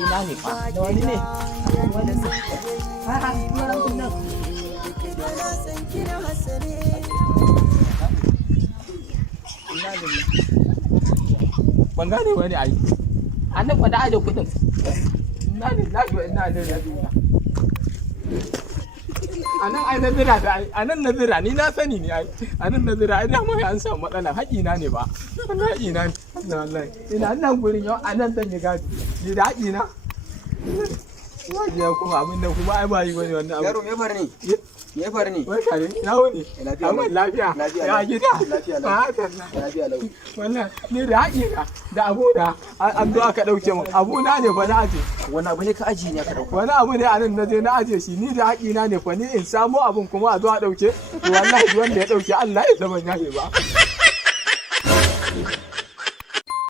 haƙina ne fa da wani ne wani ne ha nan ban gane wani ai annan fa da aje kudin ina ne lafiya ina da lafiya anan ai nazira da anan nazira ni na sani ne ai anan nazira ai da mai an samu matsala haƙina ne ba haƙina ne wallahi ina nan gurin yau anan zan yi gadi ni da haƙina wajiya kuma abin da kuma ai ba yi bane wannan abu yaro me farni me farni wai kare na wuni amma lafiya ya gida lafiya lau wannan ni da haƙina da abuna an zo aka dauke mu abuna ne ba na aje wani abu ne ka aji ne ka dauka wani abu ne anan na je na aje shi ni da haƙina ne fa ni in samu abun kuma a zo a dauke to wallahi wanda ya dauke Allah ya zama yahe ba